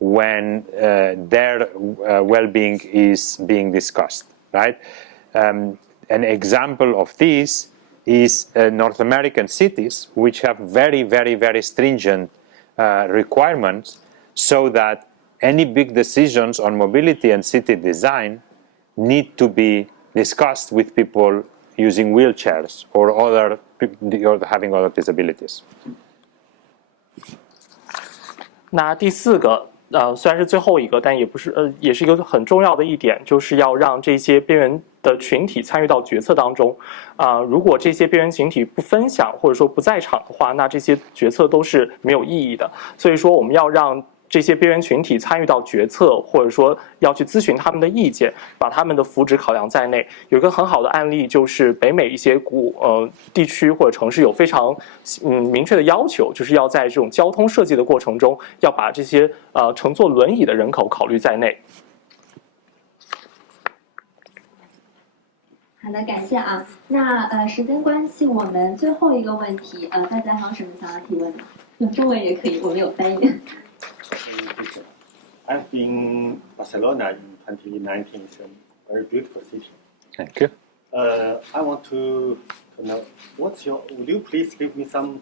when their well-being is being discussed, right? An example of this is North American cities, which have very, very, very stringent requirements so that any big decisions on mobility and city design need to be discussed with people using wheelchairs or having other disabilities. 那第四个，虽然是最后一个，但也不是也是一个很重要的一点，就是要让这些边缘的群体参与到决策当中。如果这些边缘群体不分享或者说不在场的话，那这些决策都是没有意义的。所以说，我们要让这些边缘群体参与到决策，或者说要去咨询他们的意见，把他们的福祉考量在内。有一个很好的案例，就是北美一些地区或者城市有非常明确的要求，就是要在这种交通设计的过程中，要把这些乘坐轮椅的人口考虑在内。好的，感谢啊。那时间关系，我们最后一个问题，大家还有什么想要提问的？用中文也可以，我们有翻译。I've been Barcelona in 2019. It's a very beautiful city. Thank you. I want to know would you please give me some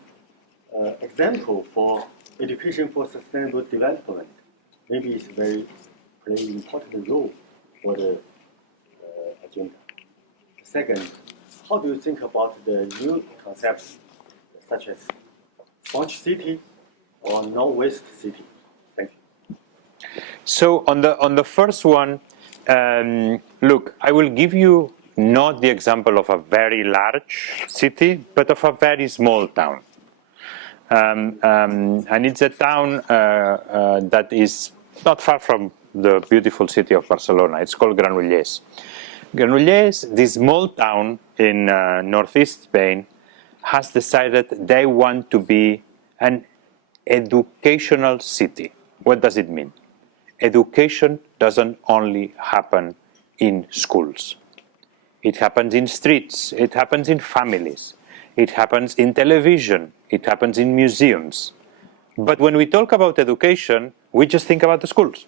example for education for sustainable development? Maybe it's play important role for the agenda. Second, how do you think about the new concepts such as sponge city or no-waste city? Thank you. So on the first one, look, I will give you not the example of a very large city, but of a very small town. And it's a town that is not far from the beautiful city of Barcelona. It's called Granollers. Granollers, this small town in northeast Spain, has decided they want to be an educational city. What does it mean? Education doesn't only happen in schools. It happens in streets, it happens in families, it happens in television, it happens in museums. But when we talk about education, we just think about the schools.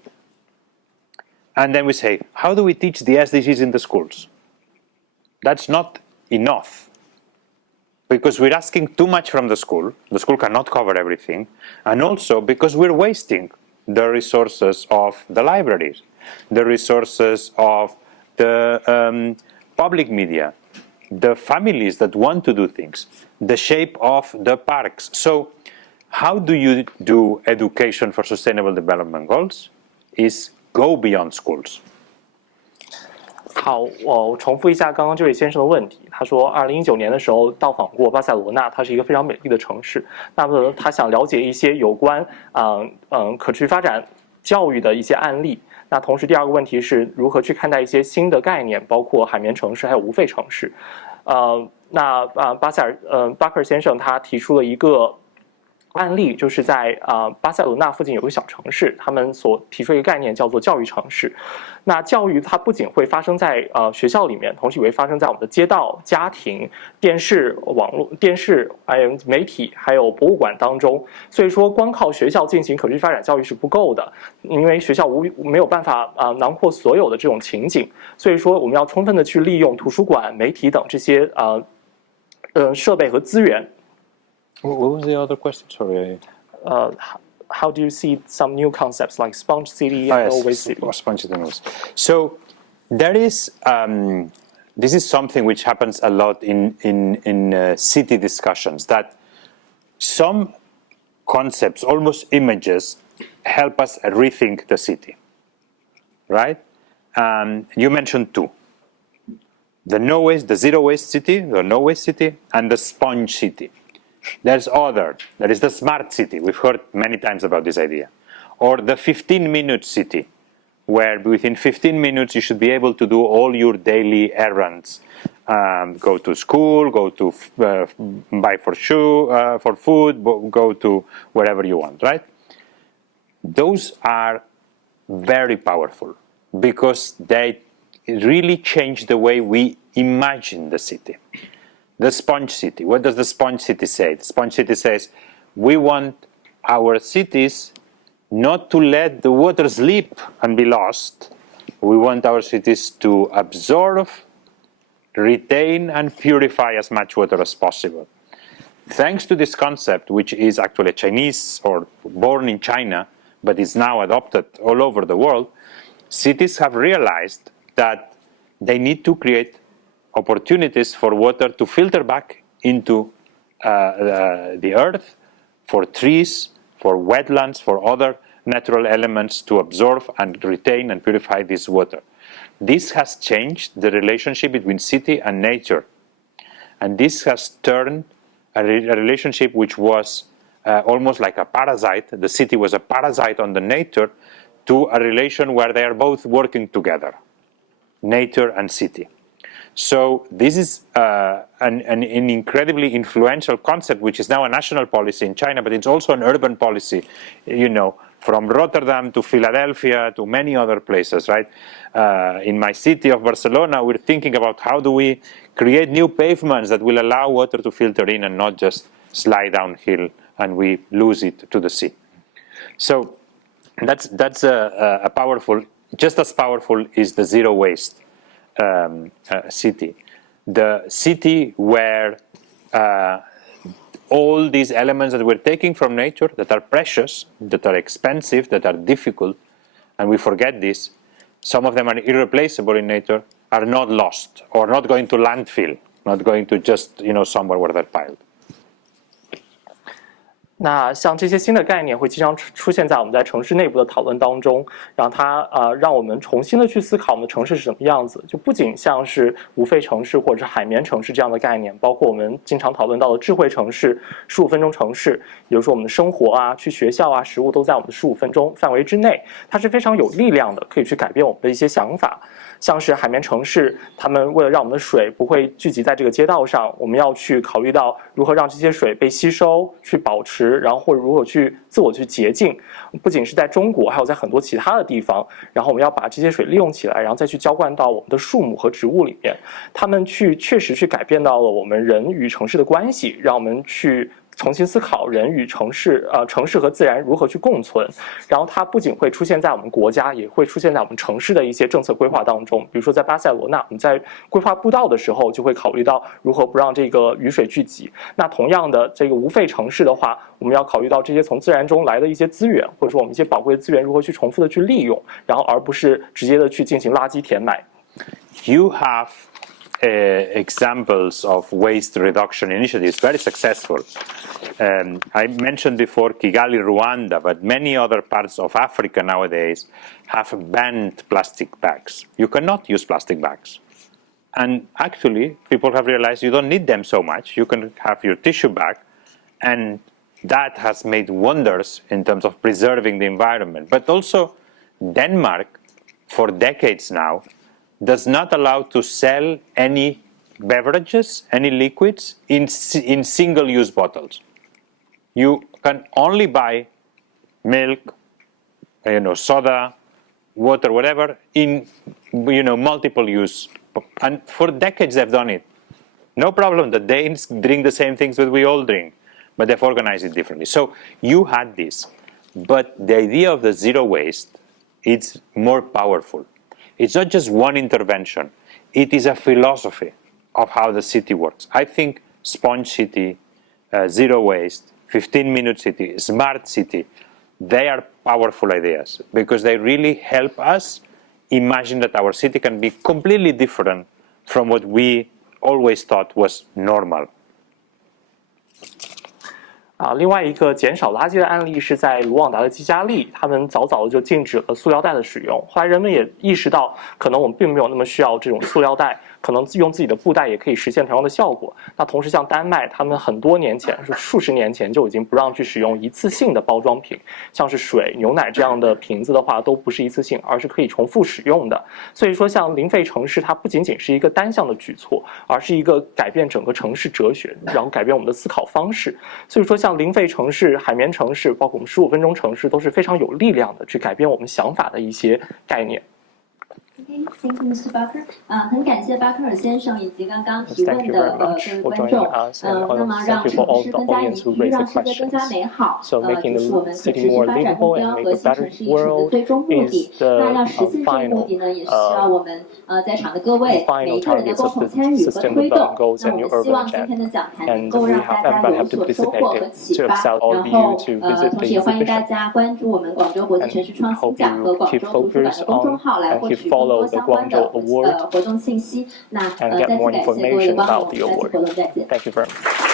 And then we say, how do we teach the SDGs in the schools? That's not enough. Because we're asking too much from the school cannot cover everything, and also because we're wasting the resources of the libraries, the resources of the public media, the families that want to do things, the shape of the parks. So how do you do education for sustainable development goals? Is go beyond schools. 好，我重复一下刚刚这位先生的问题。他说，2019年的时候到访过巴塞罗那，它是一个非常美丽的城市。那么他想了解一些有关可持续发展教育的一些案例。那同时第二个问题是如何去看待一些新的概念，包括海绵城市还有无废城市。巴克尔先生他提出了一个案例，就是在巴塞罗那附近有个小城市，他们所提出一个概念叫做教育城市。那教育它不仅会发生在学校里面，同时也会发生在我们的街道、家庭、电视、网络、还有媒体，还有博物馆当中。所以说，光靠学校进行可持续发展教育是不够的，因为学校没有办法囊括所有的这种情景。所以说，我们要充分的去利用图书馆、媒体等这些设备和资源。What was the other question? Sorry. How do you see some new concepts like sponge city and waste city? Sponge city. So there is this is something which happens a lot in city discussions, that some concepts, almost images, help us rethink the city. Right? You mentioned two: the zero waste city, the no waste city, and the sponge city. There is the smart city. We've heard many times about this idea. Or the 15-minute city, where within 15 minutes you should be able to do all your daily errands. Go to school, go to buy for food, go to wherever you want, right? Those are very powerful because they really change the way we imagine the city. The sponge city. What does the sponge city say? The sponge city says, we want our cities not to let the water slip and be lost. We want our cities to absorb, retain, and purify as much water as possible. Thanks to this concept, which is actually Chinese or born in China, but is now adopted all over the world, cities have realized that they need to create opportunities for water to filter back into the earth, for trees, for wetlands, for other natural elements to absorb and retain and purify this water. This has changed the relationship between city and nature. And this has turned a relationship which was almost like a parasite. The city was a parasite on the nature, to a relation where they are both working together, nature and city. So this is an incredibly influential concept, which is now a national policy in China, but it's also an urban policy, from Rotterdam to Philadelphia to many other places, right? In my city of Barcelona, we're thinking about how do we create new pavements that will allow water to filter in and not just slide downhill and we lose it to the sea. So that's a powerful, just as powerful is the zero waste city. The city where all these elements that we're taking from nature, that are precious, that are expensive, that are difficult, and we forget this, some of them are irreplaceable in nature, are not lost or not going to landfill, not going to just, somewhere where they're piled. 那像这些新的概念会经常出现在我们在城市内部的讨论当中，让我们重新的去思考我们的城市是什么样子。就不仅像是无废城市或者是海绵城市这样的概念，包括我们经常讨论到的智慧城市、15分钟城市，比如说我们的生活啊、去学校啊、食物都在我们的15分钟范围之内，它是非常有力量的，可以去改变我们的一些想法。像是海绵城市，他们为了让我们的水不会聚集在这个街道上，我们要去考虑到如何让这些水被吸收、去保持，然后或者如何去自我去洁净。不仅是在中国，还有在很多其他的地方，然后我们要把这些水利用起来，然后再去浇灌到我们的树木和植物里面。他们确实去改变到了我们人与城市的关系，让我们去重新思考人与城市和自然如何去共存。然后它不仅会出现在我们国家，也会出现在我们城市的一些政策规划当中。比如说在巴塞罗那，我们在规划步道的时候，就会考虑到如何不让这个雨水聚集。那同样的，这个无废城市的话，我们要考虑到这些从自然中来的一些资源，或者说我们一些宝贵的资源如何去重复的去利用，然后而不是直接的去进行垃圾填埋。You have examples of waste reduction initiatives, very successful. I mentioned before Kigali, Rwanda, but many other parts of Africa nowadays have banned plastic bags. You cannot use plastic bags. And actually, people have realized you don't need them so much. You can have your tissue bag, and that has made wonders in terms of preserving the environment. But also, Denmark, for decades now, does not allow to sell any beverages, any liquids in single-use bottles. You can only buy milk, soda, water, whatever, in multiple use. And for decades they've done it. No problem. The Danes drink the same things that we all drink, but they've organized it differently. So you had this, but the idea of the zero waste, it's more powerful. It's not just one intervention. It is a philosophy of how the city works. I think Sponge City, Zero Waste, 15-minute city, Smart City, they are powerful ideas because they really help us imagine that our city can be completely different from what we always thought was normal. 另外一个减少垃圾的案例是在卢旺达的基加利，他们早早的就禁止了塑料袋的使用。后来人们也意识到，可能我们并没有那么需要这种塑料袋，可能用自己的布袋也可以实现同样的效果。那同时，像丹麦，他们很多年前，是数十年前就已经不让去使用一次性的包装品，像是水、牛奶这样的瓶子的话，都不是一次性，而是可以重复使用的。所以说，像零废城市，它不仅仅是一个单项的举措，而是一个改变整个城市哲学，然后改变我们的思考方式。所以说，像零废城市、海绵城市，包括我们15分钟城市，都是非常有力量的，去改变我们想法的一些概念。Okay, thank you, Mr. Vaquer. 很感谢巴克尔先生以及刚刚提问的各位观众。那么让城市更加宜居，让世界更加美好，这是我们可持续发展目标和新城市议程的最终目的。那要实现这个目的呢，也是需要我们在场的各位每一个人的共同参与和推动。那我们希望今天的讲坛能够让大家有所收获和启发。然后同时也欢迎大家关注我们广州国际城市创新奖和广州图书馆的公众号来获取更多相关的活动信息。那再次感谢各位的光临，我们下期活动再见。Thank you very much.